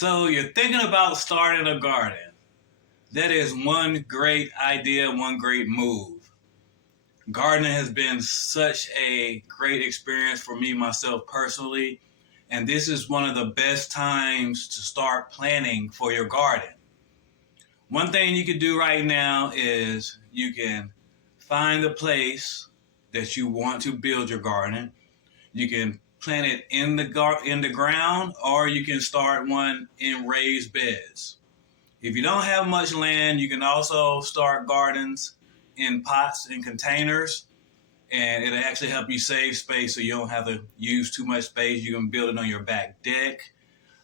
So you're thinking about starting a garden. That is one great idea, one great move. Gardening has been such a great experience for me, myself personally, and this is one of the best times to start planning for your garden. One thing you can do right now is you can find the place that you want to build your garden. You can plant it in the ground, or you can start one in raised beds. If you don't have much land, you can also start gardens in pots and containers, and it'll actually help you save space so you don't have to use too much space. You can build it on your back deck.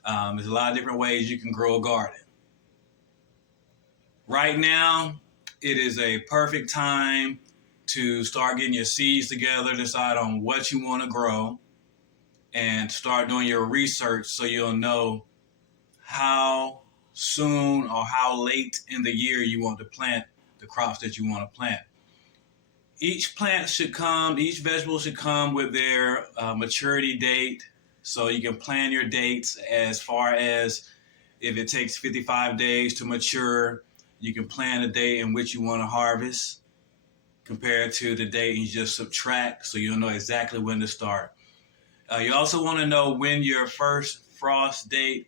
There's a lot of different ways you can grow a garden. Right now, it is a perfect time to start getting your seeds together, decide on what you want to grow, and start doing your research so you'll know how soon or how late in the year you want to plant the crops that you want to plant. Each vegetable should come with their maturity date, so you can plan your dates as far as if it takes 55 days to mature, you can plan a date in which you want to harvest compared to the date you just subtract, so you'll know exactly when to start. You also want to know when your first frost date,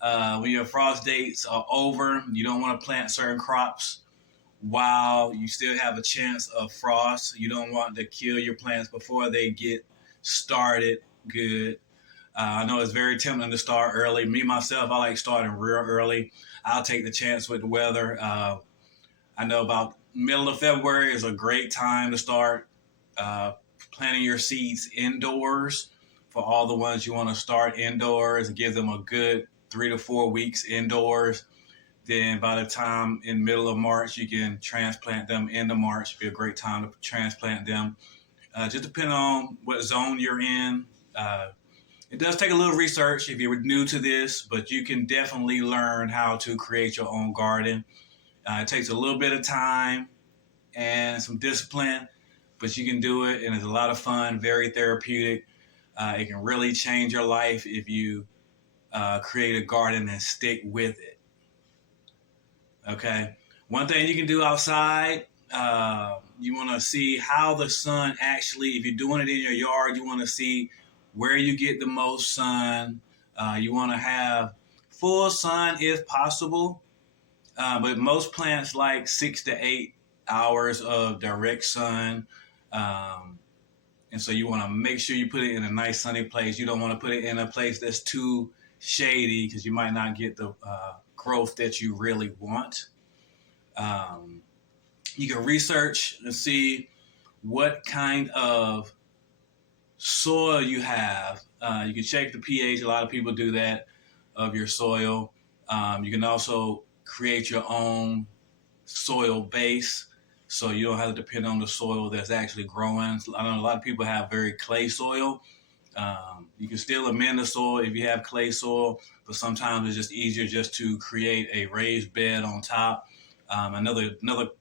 when your frost dates are over. You don't want to plant certain crops while you still have a chance of frost. You don't want to kill your plants before they get started good. I know it's very tempting to start early. Me, myself, I like starting real early. I'll take the chance with the weather. I know about middle of February is a great time to start planting your seeds indoors. For all the ones you want to start indoors, give them a good 3 to 4 weeks indoors. Then by the time in middle of March, you can transplant them into March. It'd be a great time to transplant them. Just depending on what zone you're in. It does take a little research if you're new to this, but you can definitely learn how to create your own garden. It takes a little bit of time and some discipline, but you can do it, and it's a lot of fun, very therapeutic. It can really change your life if you create a garden and stick with it. Okay. One thing you can do outside, you want to see how the sun actually, if you're doing it in your yard, you want to see where you get the most sun. You want to have full sun if possible, but most plants like 6 to 8 hours of direct sun. And so you want to make sure you put it in a nice sunny place. You don't want to put it in a place that's too shady because you might not get the growth that you really want. You can research and see what kind of soil you have. You can check the pH. A lot of people do that of your soil. You can also create your own soil base, so you don't have to depend on the soil that's actually growing. I know a lot of people have very clay soil. You can still amend the soil if you have clay soil, but sometimes it's just easier just to create a raised bed on top. Another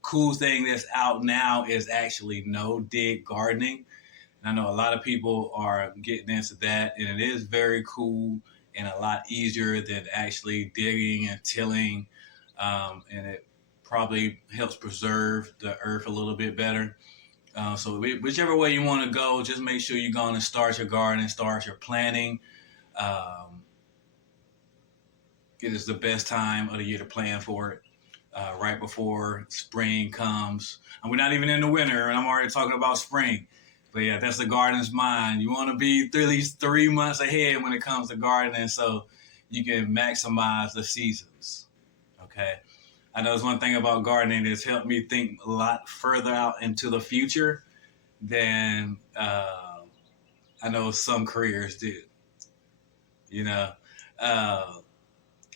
cool thing that's out now is actually no-dig gardening. And I know a lot of people are getting into that, and it is very cool and a lot easier than actually digging and tilling, and it probably helps preserve the earth a little bit better. So whichever way you want to go, just make sure you're going to start your garden, start your planting. It is the best time of the year to plan for it, right before spring comes. And we're not even in the winter, and I'm already talking about spring. But yeah, that's the garden's mind. You want to be at least 3 months ahead when it comes to gardening so you can maximize the seasons. Okay. I know it's one thing about gardening that's helped me think a lot further out into the future than I know some careers do. You know,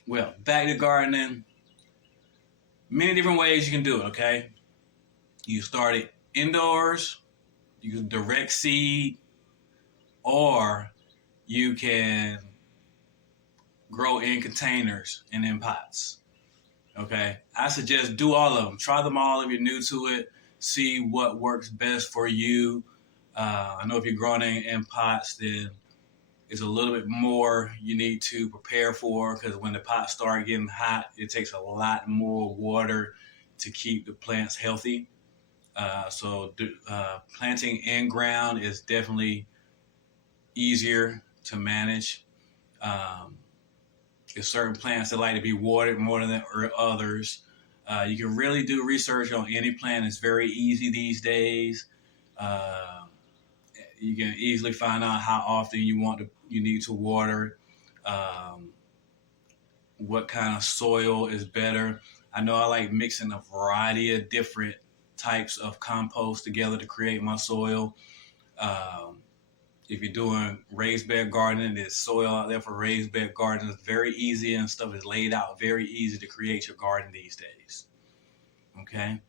well, back to gardening. Many different ways you can do it. Okay, you start it indoors. You can direct seed, or you can grow in containers and in pots. Okay, I suggest do all of them. Try them all if you're new to it. See what works best for you. I know if you're growing in pots, then is a little bit more you need to prepare for, because when the pots start getting hot, it takes a lot more water to keep the plants healthy. So planting in ground is definitely easier to manage. Um, there's certain plants that like to be watered more than others. You can really do research on any plant. It's very easy these days. Uh, you can easily find out how often you need to water, um, what kind of soil is better. I know I like mixing a variety of different types of compost together to create my soil. Um, if you're doing raised bed gardening, there's soil out there for raised bed gardening. It's very easy, and stuff is laid out very easy to create your garden these days. Okay.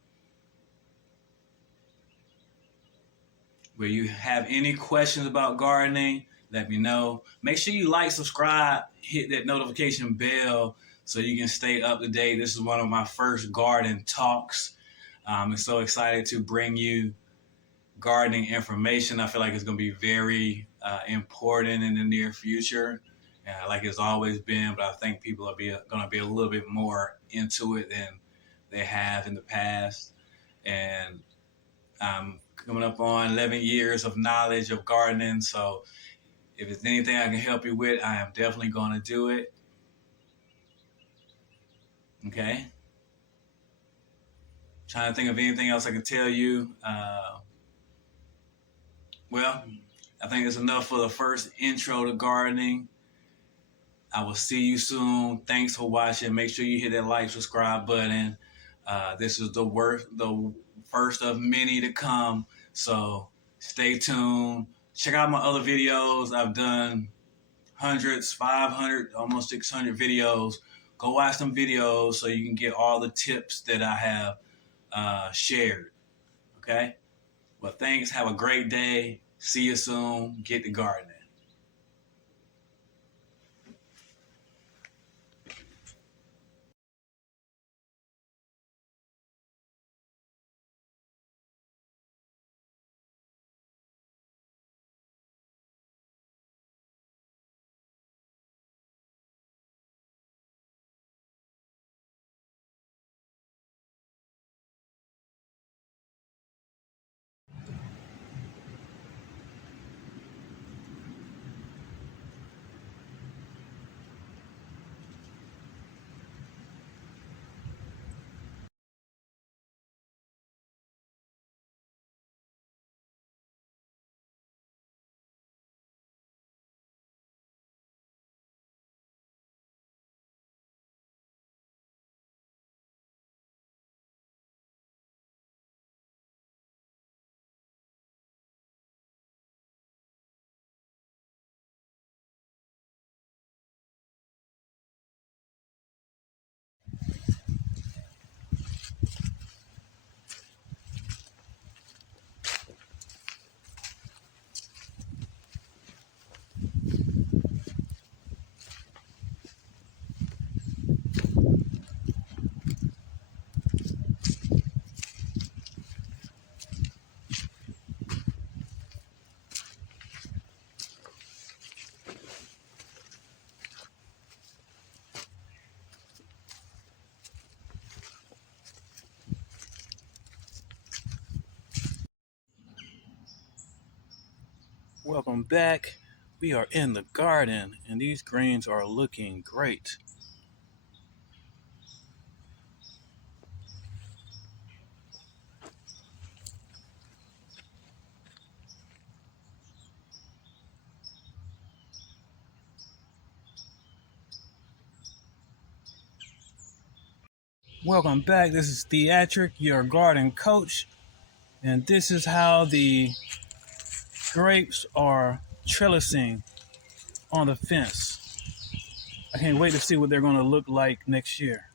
Where you have any questions about gardening, let me know. Make sure you like, subscribe, hit that notification bell so you can stay up to date. This is one of my first garden talks. I'm so excited to bring you gardening information. I feel like it's going to be very important in the near future, like it's always been, but I think people are going to be a little bit more into it than they have in the past. And coming up on 11 years of knowledge of gardening. So if it's anything I can help you with, I am definitely going to do it. Okay. Trying to think of anything else I can tell you. Well, I think it's enough for the first intro to gardening. I will see you soon. Thanks for watching. Make sure you hit that like, subscribe button. This is the first of many to come. So stay tuned. Check out my other videos. I've done hundreds, 500, almost 600 videos. Go watch them videos so you can get all the tips that I have shared. Okay? Well, thanks. Have a great day. See you soon. Get to gardening. Welcome back. We are in the garden, and these greens are looking great. Welcome back. This is Theatric, your garden coach, and this is how the grapes are trellising on the fence. I can't wait to see what they're going to look like next year.